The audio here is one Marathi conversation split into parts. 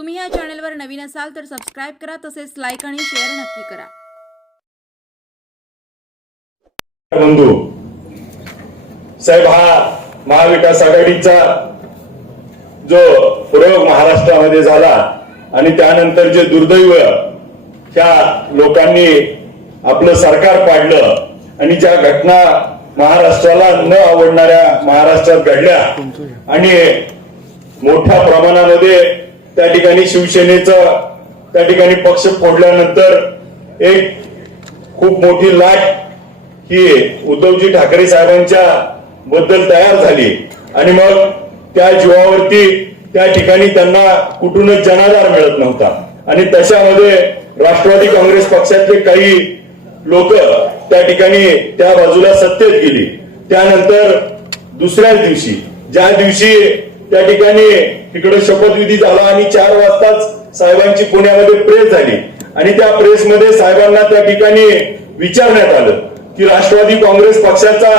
तुम्ही या चॅनलवर नवीन असाल तर सबस्क्राईब करा तसेच लाईक आणि शेअर नक्की करा. बंधू साहेब हा महाविकास आघाडीचा जो प्रयोग महाराष्ट्रामध्ये झाला आणि त्यानंतर जे दुर्दैव त्या लोकांनी आपलं सरकार पाडलं आणि ज्या घटना महाराष्ट्राला न आवडणाऱ्या महाराष्ट्रात घडल्या आणि मोठ्या प्रमाणामध्ये त्या ठिकाणी शिवसेनेचं त्या ठिकाणी पक्ष फोडल्यानंतर एक खूप मोठी लाट ही उद्धवजी ठाकरे साहेबांच्या बद्दल तयार झाली. आणि मग त्या जीवावरती त्या ठिकाणी त्यांना कुठूनच जनाधार मिळत नव्हता. आणि तशामध्ये राष्ट्रवादी काँग्रेस पक्षातले काही लोक त्या ठिकाणी त्या बाजूला सत्तेत गेली. त्यानंतर दुसऱ्याच दिवशी ज्या दिवशी त्या ठिकाणी तिकडे शपथविधी झाला आणि चार वाजताच साहेबांची पुण्यामध्ये प्रेस झाली. आणि त्या प्रेसमध्ये साहेबांना त्या ठिकाणी विचारण्यात आलं की राष्ट्रवादी काँग्रेस पक्षाचा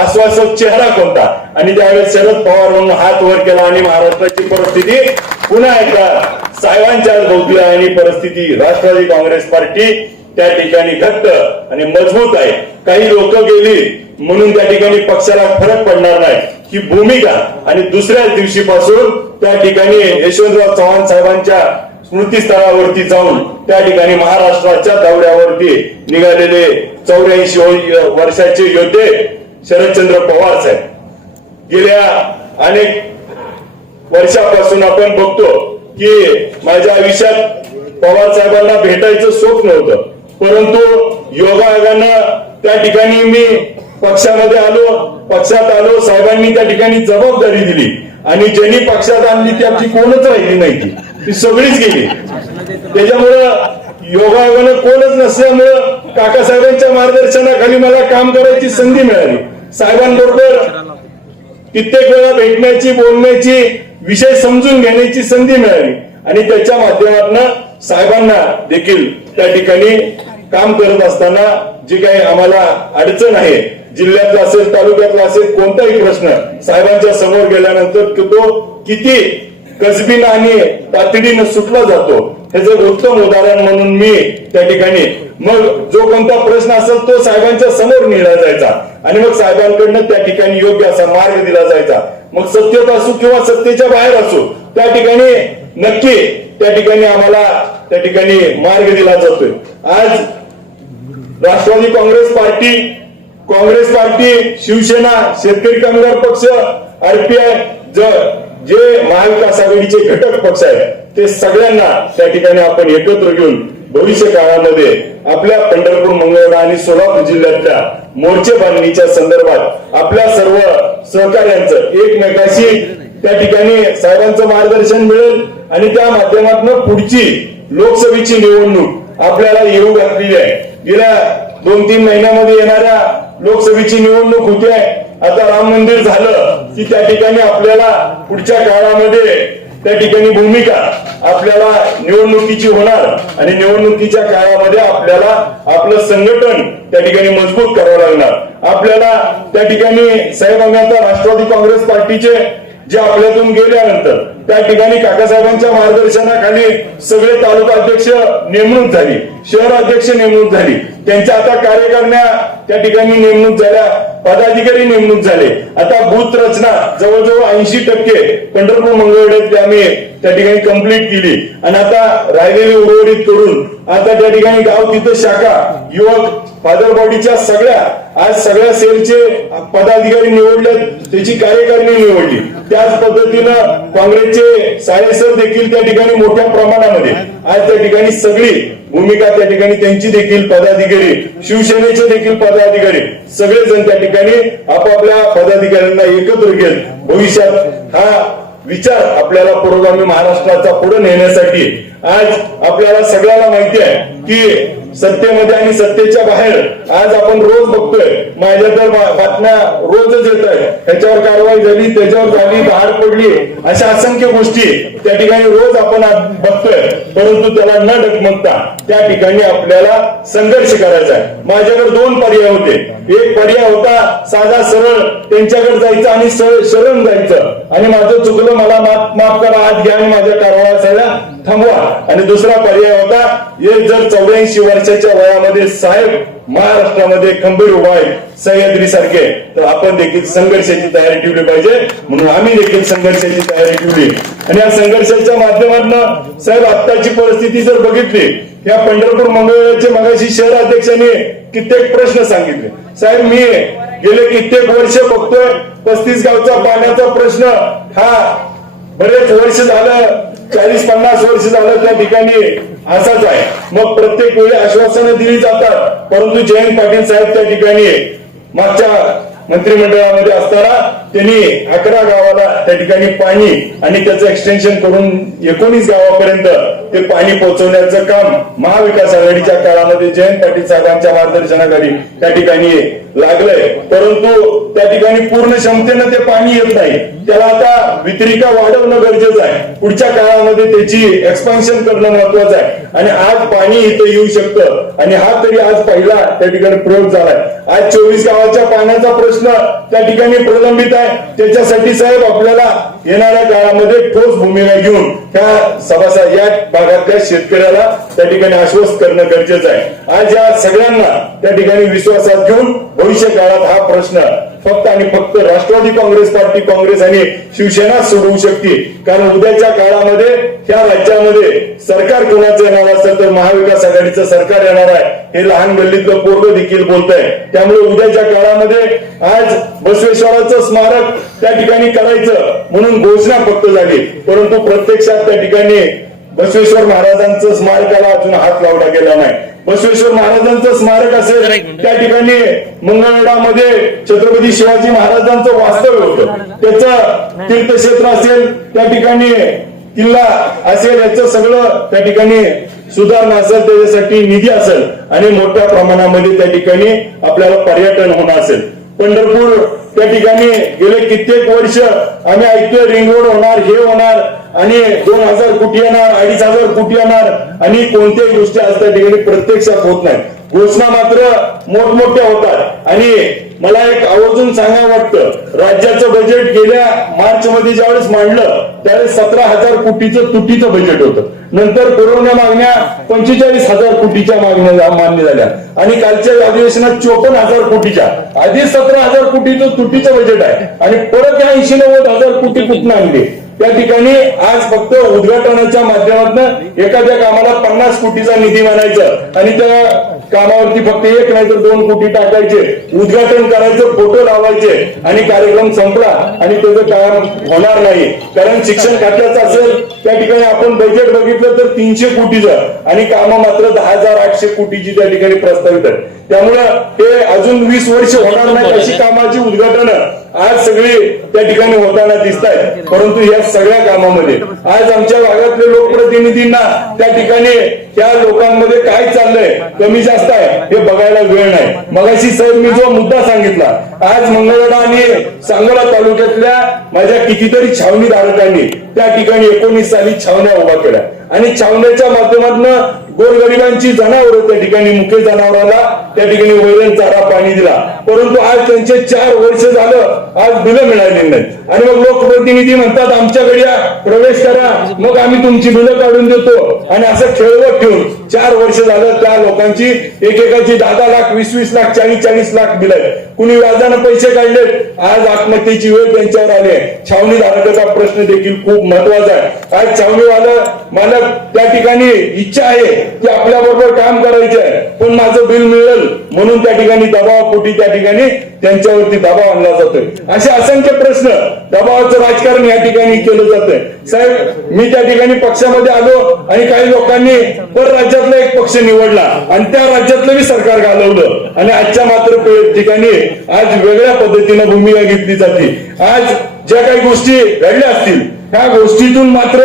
आश्वासक चेहरा कोणता? आणि त्यावेळेस शरद पवार म्हणून हात वर केला आणि महाराष्ट्राची परिस्थिती पुन्हा एकदा साहेबांच्या भोवती आणि परिस्थिती राष्ट्रवादी काँग्रेस पार्टी त्या ठिकाणी घट्ट आणि मजबूत आहे. काही लोक गेली म्हणून त्या ठिकाणी पक्षाला फरक पडणार नाही. ही भूमिका. आणि दुसऱ्याच दिवशीपासून त्या ठिकाणी यशवंतराव चव्हाण साहेबांच्या स्मृतीस्थळावरती जाऊन त्या ठिकाणी महाराष्ट्राच्या दौऱ्यावरती निघालेले चौऱ्याऐंशी वर्षाचे योद्धे शरदचंद्र पवार साहेब. गेल्या अनेक वर्षापासून आपण बघतो की माझ्या आयुष्यात पवार साहेबांना भेटायचं स्वप्न होतं. परंतु योगायोगानं त्या ठिकाणी मी पक्षामध्ये आलो पक्षात आलो साहेबांनी त्या ठिकाणी जबाबदारी दिली. आणि ज्यांनी पक्षात आणली ती आमची कोणच राहिली नाही ती. ती सगळीच गेली. त्याच्यामुळं योगायोगानं कोणच नसल्यामुळं काकासाहेबांच्या मार्गदर्शनाखाली मला काम करायची संधी मिळाली. साहेबांबरोबर कित्येक वेळा भेटण्याची बोलण्याची विषय समजून घेण्याची संधी मिळाली. आणि त्याच्या माध्यमातून साहेबांना देखील त्या ठिकाणी काम करत असताना जी काही आम्हाला अडचण आहे जिल्ह्यातला असेल तालुक्यातला असेल कोणताही प्रश्न साहेबांच्या समोर गेल्यानंतर तो किती कसबीनं आणि तातडीनं सुटला जातो ह्याचं उत्तम उदाहरण म्हणून मी त्या ठिकाणी मग जो कोणता प्रश्न असेल तो साहेबांच्या समोर नेला जायचा आणि मग साहेबांकडनं त्या ठिकाणी योग्य असा मार्ग दिला जायचा. मग सत्यत असू किंवा सत्तेच्या बाहेर असू त्या ठिकाणी नक्की त्या ठिकाणी आम्हाला त्या ठिकाणी मार्ग दिला जातोय. आज Rashtrawadi Congress party Congress party Shivsena Shetkari Kamgar Paksha RPI जे महाविकास आघाडीचे घटक पक्ष आहेत ते सगळ्यांना त्या ठिकाणी आपण एकत्र घेऊन भविष्य काळामध्ये आपल्या पंढरपूर मंगळवेढा आणि सोलापूर जिल्ह्यातल्या मोर्चे बांधणीच्या संदर्भात आपल्या सर्व सहकार्यांचं एकमेकाशी त्या ठिकाणी साहेबांचं मार्गदर्शन मिळेल आणि त्या माध्यमातून पुढची लोकसभेची निवडणूक आपल्याला येऊ घातलेली आहे. गेल्या दोन तीन महिन्यामध्ये येणाऱ्या लोकसभेची निवडणूक होते आता राम मंदिर झालं की त्या ठिकाणी आपल्याला पुढच्या काळामध्ये त्या ठिकाणी भूमिका आपल्याला निवडणुकीची होणार. आणि निवडणुकीच्या काळामध्ये आपल्याला आपलं संघटन त्या ठिकाणी मजबूत करावं लागणार. आपल्याला त्या ठिकाणी साहेब आम्ही आता राष्ट्रवादी काँग्रेस पार्टीचे जे आपल्यातून गेल्यानंतर त्या ठिकाणी काकासाहेबांच्या मार्गदर्शनाखाली सगळे तालुका अध्यक्ष नेमणूक झाली शहर अध्यक्ष नेमणूक झाली. त्यांच्या आता कार्यकारिण्या त्या ठिकाणी नेमणूक झाल्या पदाधिकारी नेमणूक झाले. आता बूथ रचना जवळजवळ ऐंशी टक्के पंढरपूर मंगळवेढ्यातली आम्ही त्या ठिकाणी कंप्लीट केली. आणि आता राहिलेली उर्वरित करून आता त्या ठिकाणी गाव तिथं शाखा युवक फादर बॉडीच्या सगळ्या आज सगळ्या सेलचे पदाधिकारी निवडले त्याची कार्यकारिणी निवडली. त्याच पद्धतीनं काँग्रेस त्यांचे साळेसर देखील त्या ठिकाणी मोठ्या प्रमाणामध्ये आज त्या ठिकाणी सगळी भूमिका त्या ठिकाणी त्यांची देखील पदाधिकारी शिवसेनेचे देखील पदाधिकारी सगळेजण त्या ठिकाणी आपापल्या पदाधिकाऱ्यांना एकत्र घेत भविष्यात हा विचार आपल्याला पुरोगामी महाराष्ट्राचा पुढे नेण्यासाठी. आज आपल्याला सगळ्याला माहिती आहे की सत्तेमध्ये आणि सत्तेच्या बाहेर आज आपण रोज बघतोय माझ्या तर बातम्या रोजच येत आहेत. ह्याच्यावर कारवाई झाली त्याच्यावर झाली धाड पडली अशा असंख्य गोष्टी त्या ठिकाणी रोज आपण बघतोय. परंतु त्याला न डगमगता त्या ठिकाणी आपल्याला संघर्ष करायचा आहे. माझ्याकडे दोन पर्याय होते. एक पर्याय होता साधा सरळ त्यांच्याकडे जायचं आणि शरण जायचं. आणि माझं चुकलं मला माफ माफ करा आज घ्या आणि माझ्या कारवाया सगळ्या थांबवा. आणि दुसरा पर्याय होता एक जर चौऱ्याऐंशी वर्षाच्या वयामध्ये साहेब महाराष्ट्रामध्ये खंबीर उभा आहे सह्याद्री सारखे तर आपण देखील संघर्षाची तयारी ठेवली पाहिजे. म्हणून आम्ही देखील संघर्षाची तयारी ठेवली. आणि या संघर्षाच्या माध्यमातून साहेब आत्ताची परिस्थिती जर बघितली या पंढरपूर मंगळवेळाचे मगाशी शहर अध्यक्षांनी कित्येक प्रश्न सांगितले. साहेब मी गेले कित्येक वर्ष बघतोय पस्तीस गावचा पाण्याचा प्रश्न. हा बरेच वर्ष झालं चाळीस पन्नास वर्ष झालं त्या ठिकाणी असाच आहे. मग प्रत्येक वेळी आश्वासनं दिली जातात परंतु जयंत पाटील साहेब त्या ठिकाणी मागच्या मंत्रिमंडळामध्ये असताना त्यांनी अकरा गावाला त्या ठिकाणी पाणी आणि त्याचं एक्सटेन्शन करून एकोणीस गावापर्यंत ते पाणी पोहोचवण्याचं काम महाविकास आघाडीच्या काळामध्ये जयंत पाटील साहेबांच्या मार्गदर्शनाखाली त्या ठिकाणी लागलंय. परंतु त्या ठिकाणी पूर्ण क्षमतेनं ते पाणी येत नाही. त्याला आता वितरिका वाढवणं गरजेचं आहे. पुढच्या काळामध्ये त्याची एक्सपान्शन करणं महत्वाचं आहे. आणि आज पाणी इथं येऊ शकतं. आणि हा तरी आज पहिला त्या ठिकाणी प्रयोग झालाय. आज चोवीस गावाच्या पाण्याचा प्रश्न त्या ठिकाणी प्रलंबित आहे. त्याच्यासाठी साहेब आपल्याला येणाऱ्या काळामध्ये ठोस भूमिका घेऊन त्या सभासद या भागातल्या शेतकऱ्याला त्या ठिकाणी आश्वस्त करणं गरजेचं आहे. आज या सगळ्यांना त्या ठिकाणी विश्वासात घेऊन भविष्य काळात हा प्रश्न फक्त आणि फक्त राष्ट्रवादी काँग्रेस पार्टी काँग्रेस आणि शिवसेना सोडवू शकते कारण उद्याच्या काळामध्ये या राज्यामध्ये सरकार कोणाचं येणार असेल तर महाविकास आघाडीचं सरकार येणार आहे. हे लहान गल्लीतलं पोरग देखील बोलत आहे त्यामुळे उद्याच्या काळामध्ये आज बसवेश्वराचं स्मारक त्या ठिकाणी करायचं म्हणून घोषणा फक्त झाली. परंतु प्रत्यक्षात त्या ठिकाणी बसवेश्वर महाराजांचं स्मारकाला अजून हात लावला गेला नाही. बसवेश्वर महाराजांचं स्मारक असेल त्या ठिकाणी मंगळवेढामध्ये छत्रपती शिवाजी महाराजांचं वास्तव्य होतं. त्याचं तीर्थक्षेत्र असेल त्या ठिकाणी किल्ला असेल याचं सगळं त्या ठिकाणी सुधारणा असेल त्याच्यासाठी निधी असेल. आणि मोठ्या प्रमाणामध्ये त्या ठिकाणी आपल्याला पर्यटन होणं असेल. पंढरपूर त्या ठिकाणी गेले कित्येक वर्ष आम्ही ऐकतोय रिंग रोड होणार हे होणार आणि दोन हजार कोटी येणार अडीच हजार कोटी येणार आणि कोणत्याही गोष्टी आज त्या ठिकाणी प्रत्यक्षात होत नाही घोषणा मात्र मोठमोठ्या होतात. आणि मला एक आवर्जून सांगा वाटतं राज्याचं बजेट गेल्या मार्च मध्ये ज्यावेळेस मांडलं त्यावेळेस सतरा हजार कोटीचं तुटीचं बजेट होतं. नंतर कोरोना मागण्या पंचेचाळीस हजार कोटीच्या मागण्या मान्य झाल्या. आणि कालच्या अधिवेशनात चोपन्न हजार कोटीच्या. आधी सतरा हजार कोटीचं तुटीचं बजेट आहे. आणि परत या ऐंशी नव्वद हजार कोटी कुठून आणले? त्या ठिकाणी आज फक्त उद्घाटनाच्या माध्यमातून एखाद्या कामाला पन्नास कोटीचा निधी म्हणायचं आणि त्या कामावरती फक्त एक नाही तर दोन कोटी टाकायचे. उद्घाटन करायचं फोटो लावायचे आणि कार्यक्रम संपला आणि त्याचं काम होणार नाही. कारण शिक्षण खात्याचं असेल त्या ठिकाणी आपण बजेट बघितलं तर तीनशे कोटीचं आणि कामं मात्र दहा हजार आठशे कोटीची त्या ठिकाणी प्रस्तावित आहेत. त्यामुळं हे अजून वीस वर्ष होणार नाही अशी कामाची उद्घाटनं आज सगळी त्या ठिकाणी होताना दिसत आहेत परंतु या सगळ्या कामामध्ये आज आमच्या भागातले लोकप्रतिनिधींना त्या ठिकाणी त्या लोकांमध्ये काय चाललंय कमी जास्त आहे हे बघायला वेळ नाही. मगाशी साहेब मी जो मुद्दा सांगितला आज मंगळवाडा आणि सांगोला तालुक्यातल्या माझ्या कितीतरी छावणी धारकांनी त्या ठिकाणी एकोणीस साली छावण्या उभा केल्या. आणि छावण्याच्या माध्यमातून गोरगरिबांची जनावरं त्या ठिकाणी मुख्य जनावराला त्या ठिकाणी वैरण चारा पाणी दिला. परंतु आज त्यांचे चार वर्ष झालं आज बिलं मिळालेली नाहीत. आणि मग लोकप्रतिनिधी म्हणतात आमच्याकडे या, प्रवेश करा. मग आम्ही तुमची बिलं काढून देतो. आणि असं खेळवत ठेवून चार वर्ष झालं त्या लोकांची एकेकाची दहा दहा लाख वीस वीस लाख चाळीस चाळीस लाख बिल कुणी व्याजानं पैसे काढलेत? आज आत्महत्येची वेळ त्यांच्यावर आली आहे. छावणी धारकाचा प्रश्न देखील खूप महत्त्वाचा आहे. आज छावणीवाला मला त्या ठिकाणी इच्छा आहे की आपल्या बरोबर काम करायचं आहे. पण माझं बिल मिळेल म्हणून त्या ठिकाणी दबावापोटी त्या ठिकाणी त्यांच्यावरती दबाव आणला जातोय. असे असंख्य प्रश्न दबावाचं राजकारण या ठिकाणी केलं जात साहेब मी त्या ठिकाणी पक्षामध्ये आलो आणि काही लोकांनी पर राज्यातला एक पक्ष निवडला आणि त्या राज्यातलं मी सरकार घालवलं. आणि आजच्या मात्र ठिकाणी आज वेगळ्या पद्धतीनं भूमिका घेतली जाते. आज ज्या काही गोष्टी घडल्या असतील ह्या गोष्टीतून मात्र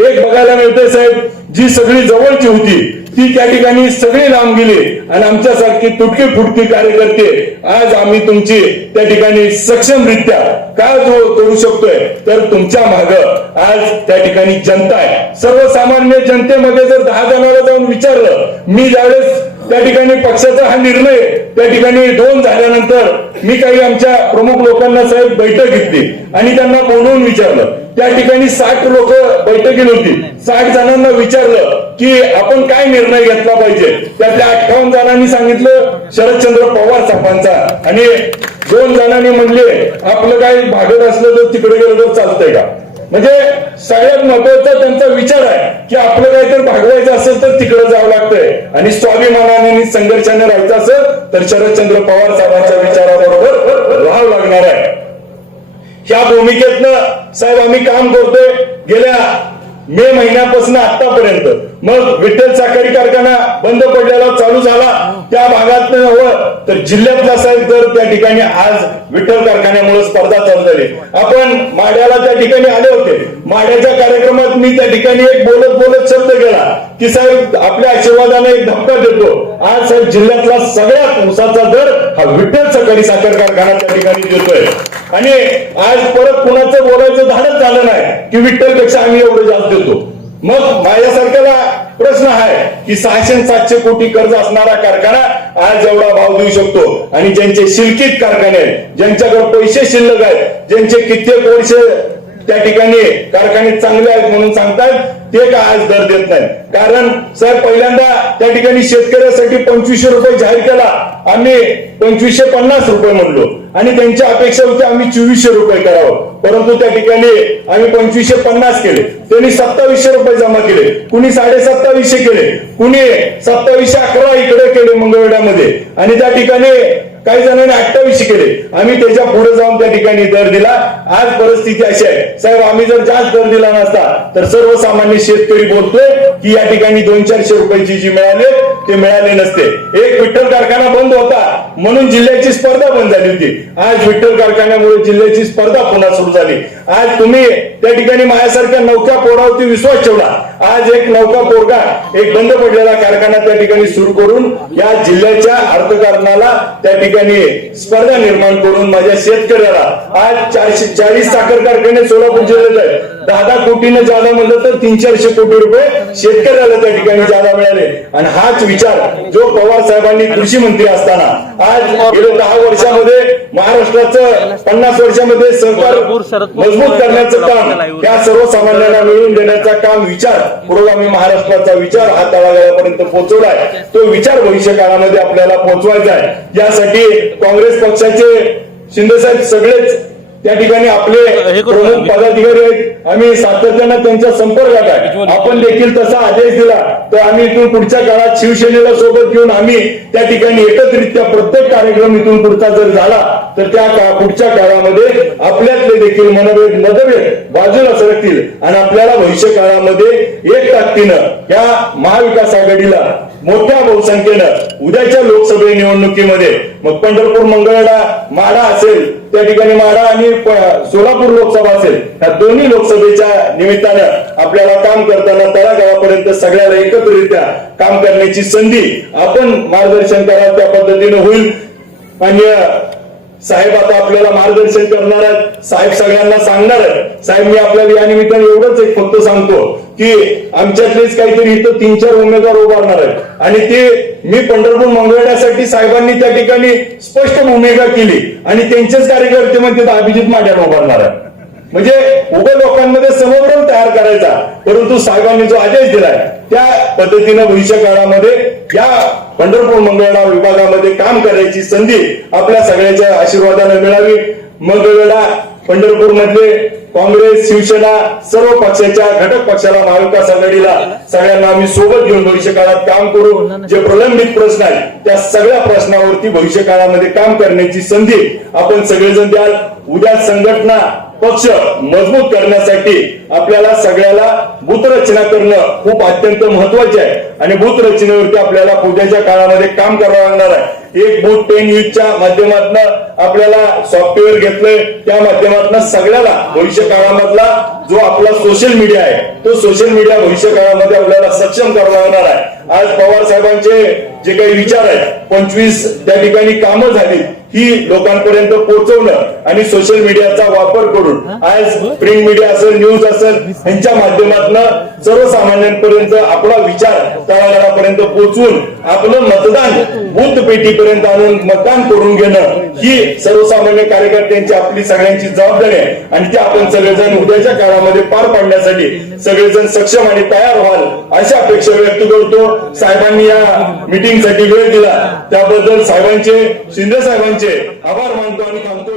एक बघायला मिळतंय साहेब जी सगळी जवळची होती ती त्या ठिकाणी सगळे लांब गेली आणि आमच्यासारखी तुटके फुटके कार्यकर्ते आज आम्ही तुमची त्या ठिकाणी सक्षमरित्या काय जो करू शकतोय. तर तुमच्या माग आज त्या ठिकाणी जनता आहे. सर्वसामान्य जनतेमध्ये जर दहा जणांना जाऊन विचारलं मी ज्यावेळेस त्या ठिकाणी पक्षाचा हा निर्णय त्या ठिकाणी दोन झाल्यानंतर मी काही आमच्या प्रमुख लोकांना साहेब बैठक घेतली आणि त्यांना बोलवून विचारलं. त्या ठिकाणी साठ लोक बैठकीला होती. साठ जणांना विचारलं की आपण काय निर्णय घेतला पाहिजे? त्यातल्या अठ्ठावन्न जणांनी सांगितलं शरदचंद्र पवार साहेबांचा. आणि दोन जणांनी म्हणले आपलं काय भागत असलं तर तिकडे गेलं तर चालतंय का? म्हणजे सगळ्यात महत्त्वाचा त्यांचा विचार आहे की आपलं काहीतरी भागवायचं असेल तर तिकडे जावं लागतंय. आणि स्वाभिमानाने संघर्षाने राहायचं असेल तर शरदचंद्र पवार साहेबांच्या विचाराबरोबर राहावं लागणार आहे. ह्या भूमिकेतनं साहेब आम्ही काम करतोय गेल्या मे महिन्यापासून आतापर्यंत मग विठ्ठल साखरी कारखाना बंद पडलेला चालू झाला. त्या भागात हवं तर जिल्ह्यातला साहेब तर त्या ठिकाणी आज विठ्ठल कारखान्यामुळे स्पर्धा चालू झाली. आपण माड्याला त्या ठिकाणी आले होते. माड्याच्या कार्यक्रमात मी त्या ठिकाणी एक बोलत बोलत शब्द केला की साहेब आपल्या आशीर्वादाने एक धक्का देतो. आज साहेब जिल्ह्यातला सगळ्यात उसाचा दर हा विठ्ठल सकाळी साखर कारखाना त्या ठिकाणी देतोय. आणि आज परत कुणाचं बोलायचं धाडच झालं नाही की विठ्ठलपेक्षा आम्ही एवढं जास्त देतो. मग माझ्यासारख्याला प्रश्न आहे की सहाशे सातशे कोटी कर्ज असणारा कारखाना आज एवढा भाव देऊ शकतो. आणि ज्यांचे शिल्कित कारखाने आहेत ज्यांच्याकडे पैसे शिल्लक आहेत ज्यांचे कित्येक वर्ष त्या ठिकाणी कारखाने चांगले आहेत म्हणून सांगतात ते का आज दर देत नाही कारण साहेब पहिल्यांदा त्या ठिकाणी शेतकऱ्यासाठी पंचवीसशे रुपये जाहीर केला. आम्ही पंचवीसशे पन्नास रुपये म्हणलो. आणि त्यांची अपेक्षा होती आम्ही चोवीसशे रुपये करावं. परंतु त्या ठिकाणी आम्ही पंचवीसशे पन्नास केले. त्यांनी सत्तावीसशे रुपये जमा केले. कुणी साडे सत्तावीसशे केले? कुणी सत्तावीसशे अकरा इकडे केले मंगळवेड्यामध्ये आणि त्या ठिकाणी काही जणांनी अठ्ठावीसशे केले. आम्ही त्याच्या पुढे जाऊन त्या ठिकाणी दर दिला. आज परिस्थिती अशी आहे. साहेब आम्ही जर जास्त दर दिला नसता तर सर्वसामान्य शेतकरी बोलतोय की या ठिकाणी दोन चारशे रुपयाची जी मिळाले ते मिळाले नसते. एक विठ्ठल कारखाना बंद होता म्हणून जिल्ह्याची स्पर्धा बंद झाली होती. आज विठ्ठल कारखान्यामुळे जिल्ह्याची स्पर्धा पुन्हा सुरू झाली. आज तुम्ही त्या ठिकाणी माझ्यासारख्या नौक्या पोरावरती विश्वास ठेवला. आज एक नौका पोरगा एक बंद पडलेला कारखाना त्या ठिकाणी सुरू करून या जिल्ह्याच्या अर्थकारणाला त्या ठिकाणी स्पर्धा निर्माण करून माझ्या शेतकऱ्याला आज चारशे चाळीस साखर कारखाने सोलापूर जिल्ह्यात आहेत. दहा दहा कोटीनं जादा म्हणलं तर तीन चारशे कोटी रुपये शेतकऱ्याला त्या ठिकाणी जादा मिळाले. आणि हाच विचार जो पवार साहेबांनी कृषी मंत्री असताना आज गेल्या दहा वर्षामध्ये महाराष्ट्राचं पन्नास वर्षामध्ये सरकार मजबूत करण्याचं काम त्या सर्वसामान्यांना मिळवून देण्याचा काम विचार पुरोगामी महाराष्ट्राचा विचार हा तळागाळापर्यंत पोहोचवलाय तो विचार भविष्य काळामध्ये आपल्याला पोहोचवायचा आहे. यासाठी काँग्रेस पक्षाचे शिंदेसाहेब सगळेच त्या ठिकाणी आपले प्रमुख पदाधिकारी आहेत. आम्ही सातत्यानं त्यांच्या संपर्कात आहे. आपण देखील तसा आदेश दिला. तर आम्ही इथून पुढच्या काळात शिवसेनेला सोबत घेऊन आम्ही त्या ठिकाणी एकत्रित्या प्रत्येक कार्यक्रम इथून पुढचा जर झाला तर त्या का- पुढच्या काळामध्ये आपल्यातले देखील मनभेद मतभेद बाजूला सरकतील आणि आपल्याला भविष्य काळामध्ये एक ताकदीनं या महाविकास आघाडीला मोठ्या बहुसंख्येनं उद्याच्या लोकसभे निवडणुकीमध्ये मग पंढरपूर मंगळवेढा माडा असेल त्या ठिकाणी माडा आणि सोलापूर लोकसभा असेल या दोन्ही लोकसभेच्या निमित्तानं आपल्याला काम करताना तळागाळापर्यंत सगळ्याला एकत्रित्या काम करण्याची संधी आपण मार्गदर्शन करा त्या पद्धतीनं होईल. आणि साहेब आता आपल्याला मार्गदर्शन करणार आहेत. साहेब सगळ्यांना सांगणार आहेत. साहेब मी आपल्याला या निमित्ताने एवढंच एक फक्त सांगतो की आमच्यातलेच काहीतरी इथं तीन चार उमेदवार उभारणार आहेत. आणि ते मी पंढरपूर मंगळण्यासाठी साहेबांनी त्या ठिकाणी स्पष्ट भूमिका केली. आणि त्यांचेच कार्यकर्ते म्हणते अभिजित माड्याला उभारणार आहे. म्हणजे उभं लोकांमध्ये समभ्रम तयार करायचा परंतु साहेबांनी जो आदेश दिलाय त्या पद्धतीनं भविष्य काळामध्ये या पंढरपूर मंगळवेढा विभागामध्ये काम करायची संधी आपल्या सगळ्याच्या आशीर्वादाने मिळावी. मंगळवेढा पंढरपूर मधले काँग्रेस शिवसेना सर्व पक्षाच्या घटक पक्षाला महाविकास आघाडीला सगळ्यांना आम्ही सोबत घेऊन भविष्य काळात काम करू. जे प्रलंबित प्रश्न आहेत त्या सगळ्या प्रश्नावरती भविष्य काळामध्ये काम करण्याची संधी आपण सगळेजण द्याल. उद्या संघटना पक्ष मजबूत करण्यासाठी आपल्याला सगळ्याला भूतरचना करणं खूप अत्यंत महत्त्वाचे आहे. आणि भूतरचनेवरती आपल्याला उद्याच्या काळामध्ये काम करावं लागणार आहे. एक बूथ टेन यूजच्या माध्यमातून आपल्याला सॉफ्टवेअर घेतलंय. त्या माध्यमातून सगळ्याला भविष्य काळामधला जो आपला सोशल मीडिया आहे तो सोशल मीडिया भविष्य काळामध्ये आपल्याला सक्षम करावा लागणार आहे. आज पवार साहेबांचे जे काही विचार आहेत पंचवीस त्या ठिकाणी कामं झाली ही लोकांपर्यंत पोहोचवणं आणि सोशल मीडियाचा वापर करून आज प्रिंट मीडिया असेल न्यूज असेल यांच्या माध्यमातून सर्वसामान्यांपर्यंत आपला विचार तळागाळापर्यंत पोहोचून आपलं मतदान बुद्ध पेटीपर्यंत आणून मतदान करून घेणं ही सर्वसामान्य कार्यकर्त्यांची आपली सगळ्यांची जबाबदारी आहे. आणि ते आपण सगळेजण उद्याच्या काळामध्ये पार पाडण्यासाठी सगळेजण सक्षम आणि तयार व्हाल अशी अपेक्षा व्यक्त करतो. साहेबांनी या मिटिंगसाठी वेळ दिला. त्याबद्दल साहेबांचे शिंदे साहेबांचे आभार मानतो आणि थांबतो.